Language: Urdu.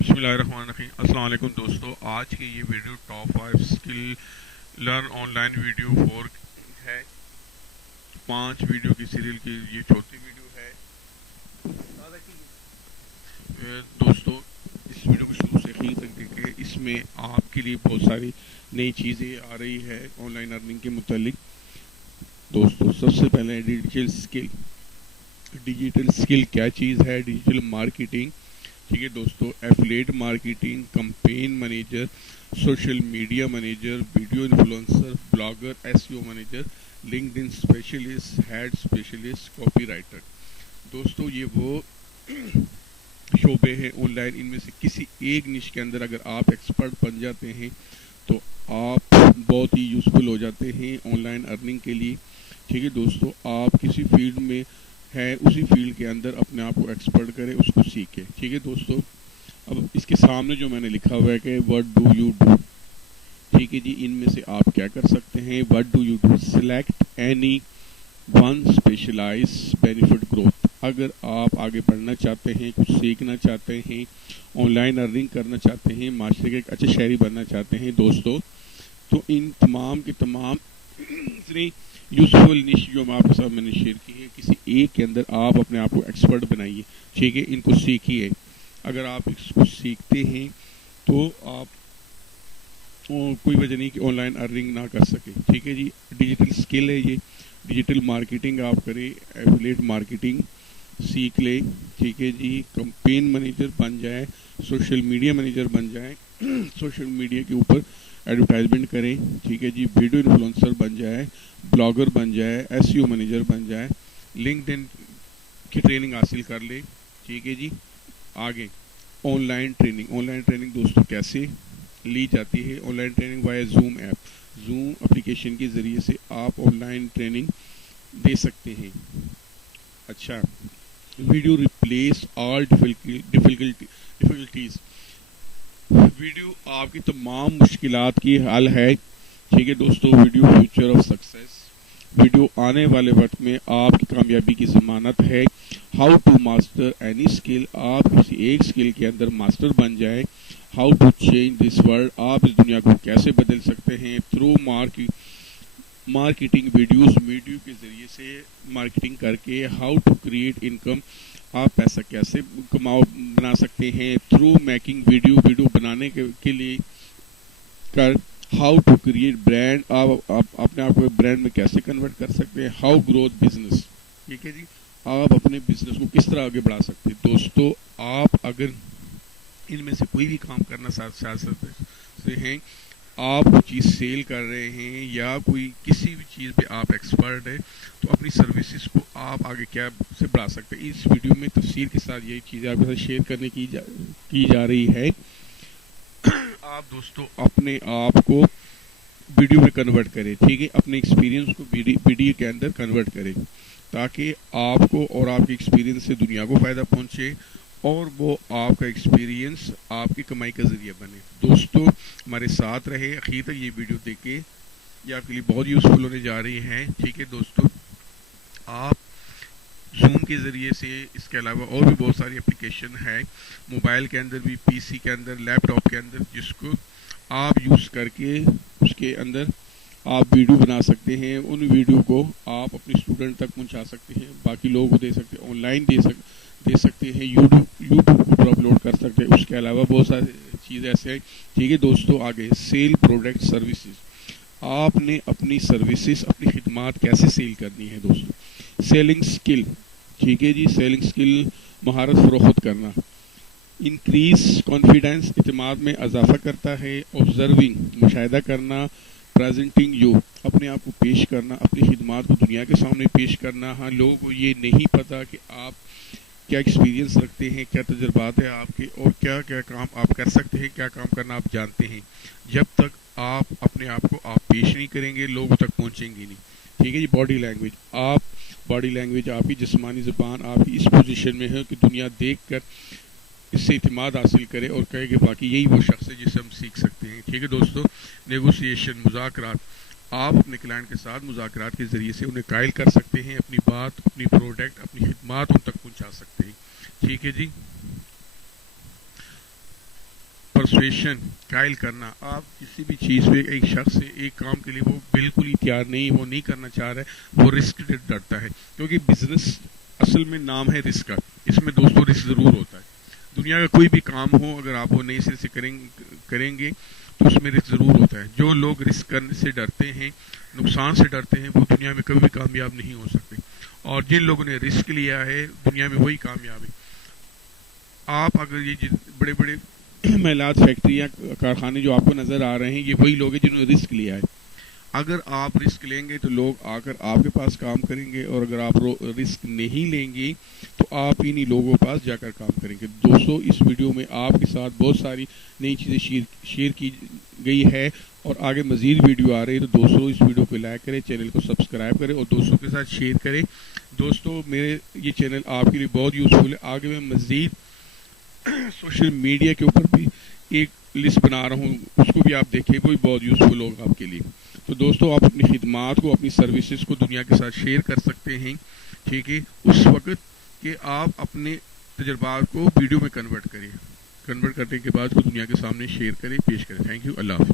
بسم اللہ الرحمن الرحیم. السلام علیکم دوستو. آج کی یہ video top 5 skill learn on line video 4 ہے. 5 ویڈیو کی سیریل کی یہ چوتھی ویڈیو ہے. دوستو اس ویڈیو کو شروع سے آخر تک دیکھیں. اس میں آپ کے لیے بہت ساری نئی چیزیں آ رہی ہے آن لائن ارننگ کے متعلق. دوستو سب سے پہلے ڈیجیٹل اسکل کیا چیز ہے. Digital marketing. ٹھیک ہے دوستو, affiliate marketing, campaign manager, social media manager, video influencer, blogger, S E O manager, LinkedIn specialist, head specialist, copy writer. دوستو یہ وہ شعبے ہیں آن لائن. ان میں سے کسی ایک نش کے اندر اگر آپ ایکسپرٹ بن جاتے ہیں تو آپ بہت ہی یوزفل ہو جاتے ہیں آن لائن ارننگ کے لیے. ٹھیک ہے دوستو, آپ کسی فیلڈ میں ہے اسی فیلڈ کے اندر اپنے آپ کو ایکسپرٹ کرے, اس کو سیکھے. ٹھیک ہے دوستو, اب اس کے سامنے جو میں نے لکھا ہوا ہے کہ وٹ ڈو یو ڈو. ٹھیک ہے جی, ان میں سے آپ کیا کر سکتے ہیں. What do you do, select any one specialize benefit growth. اگر آپ آگے بڑھنا چاہتے ہیں, کچھ سیکھنا چاہتے ہیں, آن لائن ارننگ کرنا چاہتے ہیں, معاشرے کے ایک اچھے شہری بننا چاہتے ہیں دوستو, تو ان تمام کے تمام اتنی یوزفل نش جو آپ کے ساتھ میں نے شیئر کی ہے, کسی ایک کے اندر آپ اپنے آپ کو ایکسپرٹ بنائیے. ٹھیک ہے, ان کو سیکھیے. اگر آپ اس کو سیکھتے ہیں تو آپ کوئی وجہ نہیں کہ آن لائن ارننگ نہ کر سکے. ٹھیک ہے جی, ڈیجیٹل اسکل ہے یہ. ڈیجیٹل مارکیٹنگ آپ کریں, ایفیلیٹ مارکیٹنگ سیکھ لیں. ٹھیک ہے جی, کمپین مینیجر بن جائیں, سوشل میڈیا مینیجر بن جائیں, سوشل میڈیا کے اوپر ایڈورٹائزمنٹ کریں. ٹھیک ہے جی, ویڈیو انفلوئنسر بن جائے, بلاگر بن جائے, ایس ای او مینیجر بن جائے, لنکڈ ان کی ٹریننگ حاصل کر لے. ٹھیک ہے جی, آگے آن لائن ٹریننگ دوستوں کیسے لی جاتی ہے. Online training via Zoom app, Zoom application کے ذریعے سے آپ آن لائن ٹریننگ دے سکتے ہیں. اچھا, ویڈیو ریپلیس آل ڈیفیکلٹیز. ویڈیو آپ کی تمام مشکلات کی حل ہے. ٹھیک ہے دوستو, video future of success. Video آنے والے وقت میں آپ کی کامیابی کی ضمانت ہے. How to master any skill. آپ کسی ایک اسکل کے اندر ماسٹر بن جائیں. How to change this world. آپ اس دنیا کو کیسے بدل سکتے ہیں. تھرو مارکیٹنگ ویڈیو کے ذریعے سے مارکیٹنگ کر کے. How to create income. آپ پیسہ کیسے بنا سکتے ہیں. تھرو میکنگ ویڈیو بنانے کے لیے کر. How to create brand. آپ اپنے آپ کو برانڈ میں کیسے کنورٹ کر سکتے ہیں. How growth business. ٹھیک ہے جی, آپ اپنے بزنس کو کس طرح آگے بڑھا سکتے ہیں. دوستو آپ اگر ان میں سے کوئی بھی کام کرنا چاہتے ہیں, آپ کوئی چیز سیل کر رہے ہیں یا کوئی کسی بھی چیز پہ آپ ایکسپرٹ ہے, تو اپنی سروسز کو آپ آگے کیا سے بڑھا سکتے ہیں. اس ویڈیو میں تفصیل کے ساتھ یہی چیزیں آپ کے ساتھ شیئر کرنے کی جا رہی ہے. آپ دوستو اپنے آپ کو ویڈیو میں کنورٹ کریں. ٹھیک ہے, اپنے ایکسپیرینس کو ویڈیو کے اندر کنورٹ کریں تاکہ آپ کو اور آپ کے ایکسپیرینس سے دنیا کو فائدہ پہنچے اور وہ آپ کا ایکسپیرینس آپ کی کمائی کا ذریعہ بنے. دوستو ہمارے ساتھ رہے, اخیر تک یہ ویڈیو دیکھیں, یہ آپ کے لیے بہت یوزفل ہونے جا رہی ہیں. ٹھیک ہے دوستو, آپ زوم کے ذریعے سے, اس کے علاوہ اور بھی بہت ساری اپلیکیشن ہے موبائل کے اندر بھی, پی سی کے اندر, لیپ ٹاپ کے اندر, جس کو آپ یوز کر کے اس کے اندر آپ ویڈیو بنا سکتے ہیں. ان ویڈیو کو آپ اپنے اسٹوڈنٹ تک پہنچا سکتے ہیں, باقی لوگوں کو دے سکتے ہیں, آن لائن دے سکتے ہیں, یوٹیوب کے اوپر اپلوڈ کر سکتے ہیں. اس کے علاوہ بہت ساری چیزیں ایسے ہیں. ٹھیک ہے دوستو, آگے سیل پروڈکٹ سروسز. آپ نے اپنی سروسز, اپنی خدمات کیسے سیل کرنی ہے دوستو. Selling skill. ٹھیک ہے جی, سیلنگ اسکل مہارت فروخت کرنا. انکریز کانفیڈینس, اعتماد میں اضافہ کرتا ہے. آبزرونگ, مشاہدہ کرنا. پریزنٹنگ یو, اپنے آپ کو پیش کرنا, اپنی خدمات کو دنیا کے سامنے پیش کرنا. ہاں, لوگوں کو یہ نہیں پتا کہ آپ کیا ایکسپیرینس رکھتے ہیں, کیا تجربات ہیں آپ کے, اور کیا کیا کام آپ کر سکتے ہیں, کیا کام کرنا آپ جانتے ہیں. جب تک آپ اپنے آپ کو آپ پیش نہیں کریں گے, لوگوں تک پہنچیں گے نہیں. ٹھیک ہے جی, باڈی لینگویج, آپ کی جسمانی زبان آپ کی اس پوزیشن میں ہے کہ دنیا دیکھ کر اس سے اعتماد حاصل کرے اور کہے کہ باقی یہی وہ شخص ہے جسے ہم سیکھ سکتے ہیں. ٹھیک ہے دوستو, نیگوسیشن, مذاکرات. آپ اپنے کلائنٹ کے ساتھ مذاکرات کے ذریعے سے انہیں قائل کر سکتے ہیں, اپنی بات, اپنی پروڈکٹ, اپنی خدمات ان تک پہنچا سکتے ہیں. ٹھیک ہے جی, پرسویشن قائل کرنا. آپ کسی بھی چیز پہ ایک شخص سے ایک کام کے لیے وہ بالکل ہی تیار نہیں, وہ نہیں کرنا چاہ رہا ہے, وہ رسک ڈرتا ہے. کیونکہ بزنس اصل میں نام ہے رسک کا, اس میں دوستوں رسک ضرور ہوتا ہے. دنیا کا کوئی بھی کام ہو اگر آپ وہ نئی سر سے کریں گے تو اس میں رسک ضرور ہوتا ہے. جو لوگ رسک کرنے سے ڈرتے ہیں, نقصان سے ڈرتے ہیں, وہ دنیا میں کبھی بھی کامیاب نہیں ہو سکتے. اور جن لوگوں نے رسک لیا ہے دنیا میں وہی کامیاب ہے. آپ اگر یہ بڑے بڑے محلات فیکٹریاں کارخانے جو آپ کو نظر آ رہے ہیں, یہ وہی لوگ ہیں جنہوں نے رسک لیا ہے. اگر آپ رسک لیں گے تو لوگ آ کر آپ کے پاس کام کریں گے, اور اگر آپ رسک نہیں لیں گے تو آپ انہی لوگوں کے پاس جا کر کام کریں گے. دوستو, اس ویڈیو میں آپ کے ساتھ بہت ساری نئی چیزیں شیئر کی گئی ہے, اور آگے مزید ویڈیو آ رہی ہے. تو دوستو اس ویڈیو کو لائک کریں, چینل کو سبسکرائب کریں اور دوستوں کے ساتھ شیئر کریں. دوستو میرے یہ چینل آپ کے لیے بہت یوزفل ہے. آگے میں مزید سوشل میڈیا کے اوپر بھی ایک لسٹ بنا رہا ہوں, اس کو بھی آپ دیکھیں, وہ بھی بہت یوزفل ہوگا آپ کے لیے. تو دوستو آپ اپنی خدمات کو, اپنی سروسز کو دنیا کے ساتھ شیئر کر سکتے ہیں, ٹھیک ہے, اس وقت کہ آپ اپنے تجربات کو ویڈیو میں کنورٹ کریں. کنورٹ کرنے کے بعد کو دنیا کے سامنے شیئر کریں, پیش کریں. Thank you. اللہ حافظ.